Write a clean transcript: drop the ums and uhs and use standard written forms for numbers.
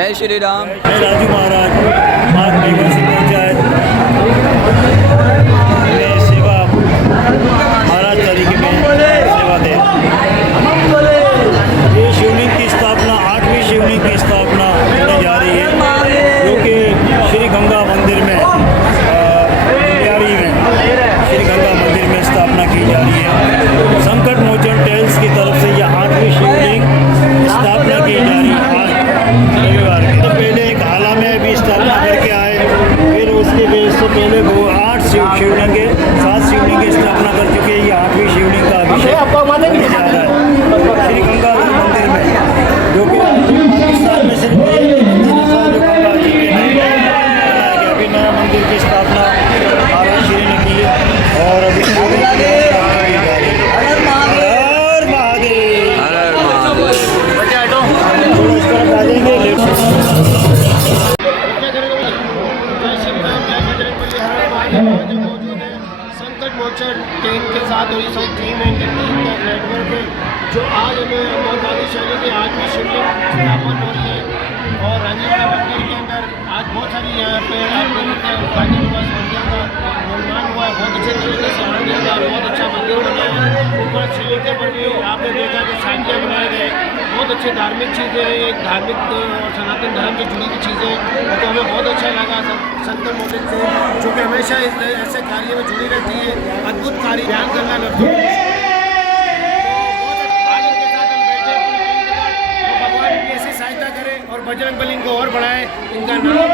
जय श्री राम। मैं राजू महाराज मार्ग बेगम से पहुँचा है। मैं सेवा महाराज तरीके में सेवा दे। ये शिवलिंग की स्थापना 8वीं शिवलिंग की स्थापना होने जा रही है, जो कि श्री गंगा मंदिर में श्री गंगा मंदिर में स्थापना की जा रही है। संकट मोचन टेल्स की तरफ से यह 8वीं शिवलिंग स्थापना की जा रही है आज रविवार की। तो पहले एक हाला में भी स्थापना करके आए, फिर उसके से पहले वो 8 शिवलिंग के 7 शिवलिंग की स्थापना कर चुके हैं। ये 8वीं शिवलिंग का अभिषेक होने जा रहा है श्री गंगा मंदिर में, जो कि पाकिस्तान में सिर्फ जो गंगा जी के नाम बनाया गया। अभी नया मंदिर की स्थापना महाराज श्री ने की है और अभी संकट मोचन टीम के साथ हुई सही टीम है, टीम का नेटवर्क है, जो आज हमें बहुत भाग्यशाली की आज भी शिवलिंग स्थापन हो रही है। और रंजीता मंदिर के अंदर आज बहुत सारी यहाँ पे उद्घाटन मंदिर का निर्माण हुआ है। बहुत अच्छे तरीके से आनंद का बहुत अच्छा मंदिर बना है। ऊपर शिवलिंग के ऊपर भी आपने देखा कि शांतियाँ बनाए गए। बहुत अच्छी धार्मिक चीज़ें हैं, एक धार्मिक और सनातन धर्म से जुड़ी हुई चीज़ें, तो हमें बहुत अच्छा लगा संकट मोचन से, जो कि हमेशा ऐसे कार्य में जुड़ी रहती है। अद्भुत कार्य बयान करना लफ्ज़ों भगवान की ऐसी सहायता करें और बजरंग बली को और बढ़ाए। इनका नाम